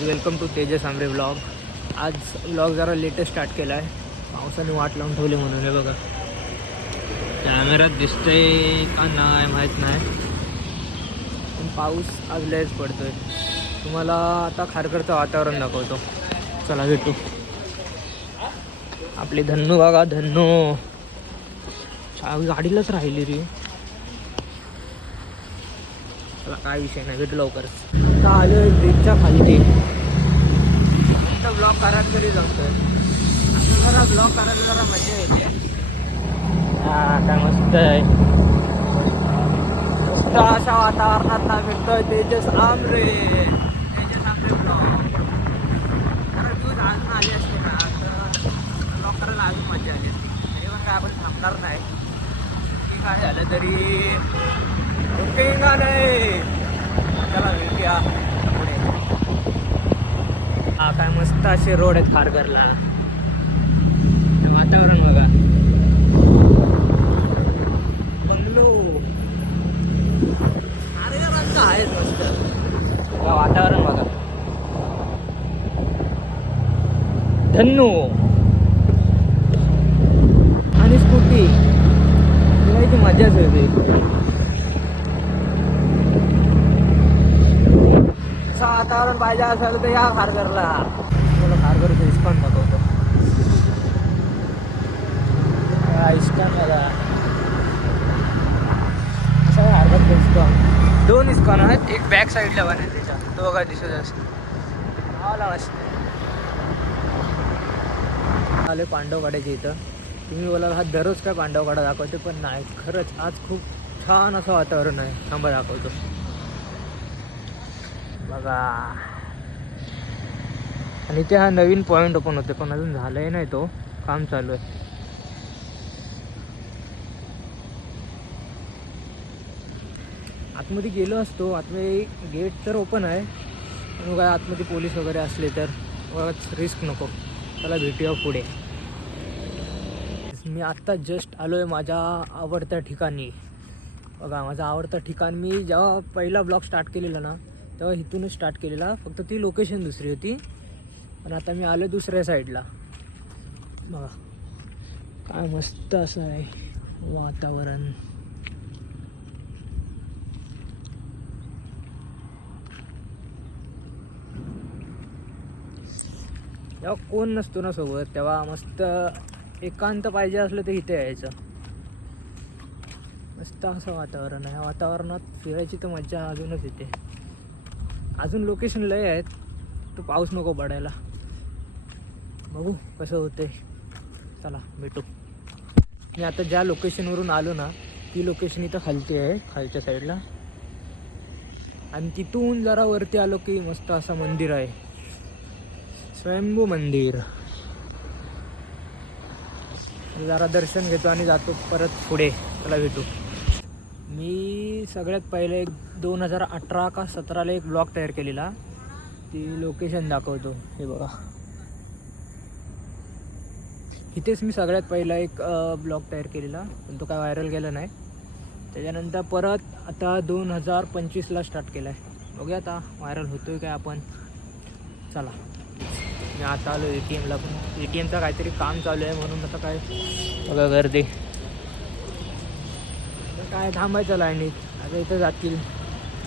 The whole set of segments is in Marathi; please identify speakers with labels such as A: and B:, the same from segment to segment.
A: Welcome to Tejas Amre blog आज ब्लॉग जरा लेटेस्ट स्टार्ट केला आहे पावसाने वाट लावून ठेवली म्हणून हे बघा. कॅमेऱ्यात दिसतंय का नाही माहीत नाही. पण पाऊस आज लयच पडतोय. तुम्हाला आता खारकरचं वातावरण दाखवतो. चला भेटू. आपली धन्नू बघा धन्नू. गाडीलाच राहिली रे. चला काय विषय नाही भेटू लवकरच. आता आलोय ब्रिजच्या खाली फक्त ब्लॉक करायला तरी जमतोय आता जरा ब्लॉक करायला जरा मजा येते हा काय मस्त आहे मस्त अशा वातावरणात ना भेटतोय तेजस आमरे तेजस आमरे ब्लॉग जरा न्यूज अजून आली असते ना तर ब्लॉक करायला अजून मजा आली असती तरी पण काय आपण थांबणार नाही की काय झालं तरी रुकिंग नाही चला भेटूया पुढे हा काय मस्त असे रोड आहेत खारघरला. वातावरण बघा. बंगलो. अरे रंग आहेत मस्त. वातावरण बघा. धन्नू. आणि स्कूटी. फिरायची मजाच असं वातावरण पाहिजे असेल तर या खारघरला. मला खारघरचं इस्कॉन दाखवतो हा, इस्कॉन बघा असं हार्बर इस्कॉन दोन इस्कॉन आहेत एक बॅक साईडला वन आहे त्याच्या. तो बघा दिसत असतो आला मस्त आले पांडववाड्याच्या इथं. तुम्ही बोला हा दररोज काय पांडववाडा दाखवते पण नाही खरंच आज खूप छान असं वातावरण आहे. थांबा दाखवतो. बघा. आणि इथे हा नवीन पॉईंट ओपन होते पण अजून झालंय नाही तो. काम चालू आहे. आतमध्ये गेलो असतो. आतमध्ये गेट तर ओपन आहे. पण काय आतमध्ये पोलीस वगैरे असले तर उगाच रिस्क नको. त्याला भेटूया पुढे. मी आत्ता जस्ट आलो आहे माझ्या आवडत्या ठिकाणी. बघा माझं आवडतं ठिकाण मी जेव्हा पहिला ब्लॉग स्टार्ट केलेला ना तेव्हा इथूनच स्टार्ट केलेला. फक्त ती लोकेशन दुसरी होती. पण आता मी आलो दुसऱ्या साईडला. बघा काय मस्त असं आहे वातावरण. तेव्हा कोण नसतो ना सोबत तेव्हा मस्त एकांत पाहिजे असलं तर इथे यायचं. मस्त असं वातावरण आहे. वातावरणात फिरायची तर मजा अजूनच येते. अजून लोकेशन लय आहेत तो पाऊस नको पडायला. बघू कसं होते चला भेटू. मी आता ज्या लोकेशनवरून आलो ना ती लोकेशन इथं खालती आहे खालच्या साईडला आणि तिथून जरा वरती आलो की मस्त असं मंदिर आहे. स्वयंभू मंदिर. जरा दर्शन घेतो आणि जातो परत पुढे. चला भेटू. मी सगळ्यात पहिले एक दोन हजार अठरा का सतराला एक ब्लॉग तयार केलेला. ती लोकेशन दाखवतो. हे बघा. इथेच मी सगळ्यात पहिला एक ब्लॉग तयार केलेला. पण तो काय व्हायरल गेला नाही. त्याच्यानंतर परत आता दोन हजार पंचवीसला स्टार्ट केला आहे बघूया आता व्हायरल होतो आहे काय आपण. चला. मी आता आलो ए टी एमला पण. ए टी एमचं काहीतरी काम चालू आहे म्हणून आता काय बघा गर्दी. काय थांबायचं लाईनीत आता इथं जातील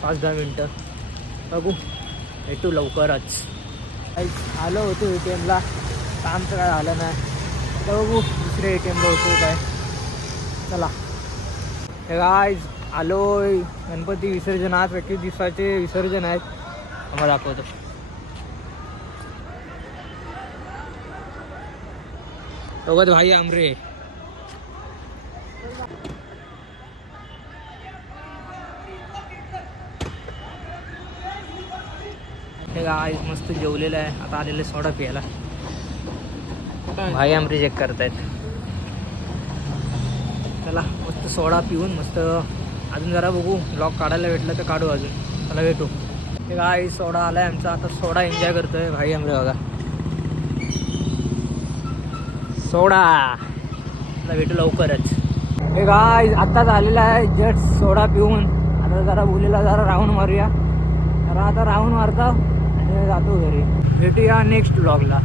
A: पाच दहा मिनटं. बघू. भेटू लवकरच. काही आलो होतो ए टी एमला कामचं काय आलं नाही. आता बघू दुसऱ्या ए टी एमला होतो काय. चला. हे काय आलो गणपती विसर्जन आज एकवीस दिवसाचे विसर्जन आहेत. आम्हाला दाखवतो. दोघत भाई आमरे. हे मस्त जेवलेलं आहे. आता आलेलं सोडा प्यायला. भाई आमरे चेक करतायत. चला मस्त सोडा पिऊन मस्त. अजून जरा बघू. ब्लॉग काढायला भेटलं तर काढू अजून. चला भेटू. हे गाय सोडा आलाय आमचा. आता सोडा एन्जॉय करतोय. भाई आमरे बघा. सोडा. आता भेटू लवकरच. हे गाय आत्ताच आलेला आहे. जस्ट सोडा पिऊन. आता जरा बोलीला जरा राऊंड मारूया. जरा आता राऊंड मारता मी जातो घरी. भेटूया नेक्स्ट ब्लॉगला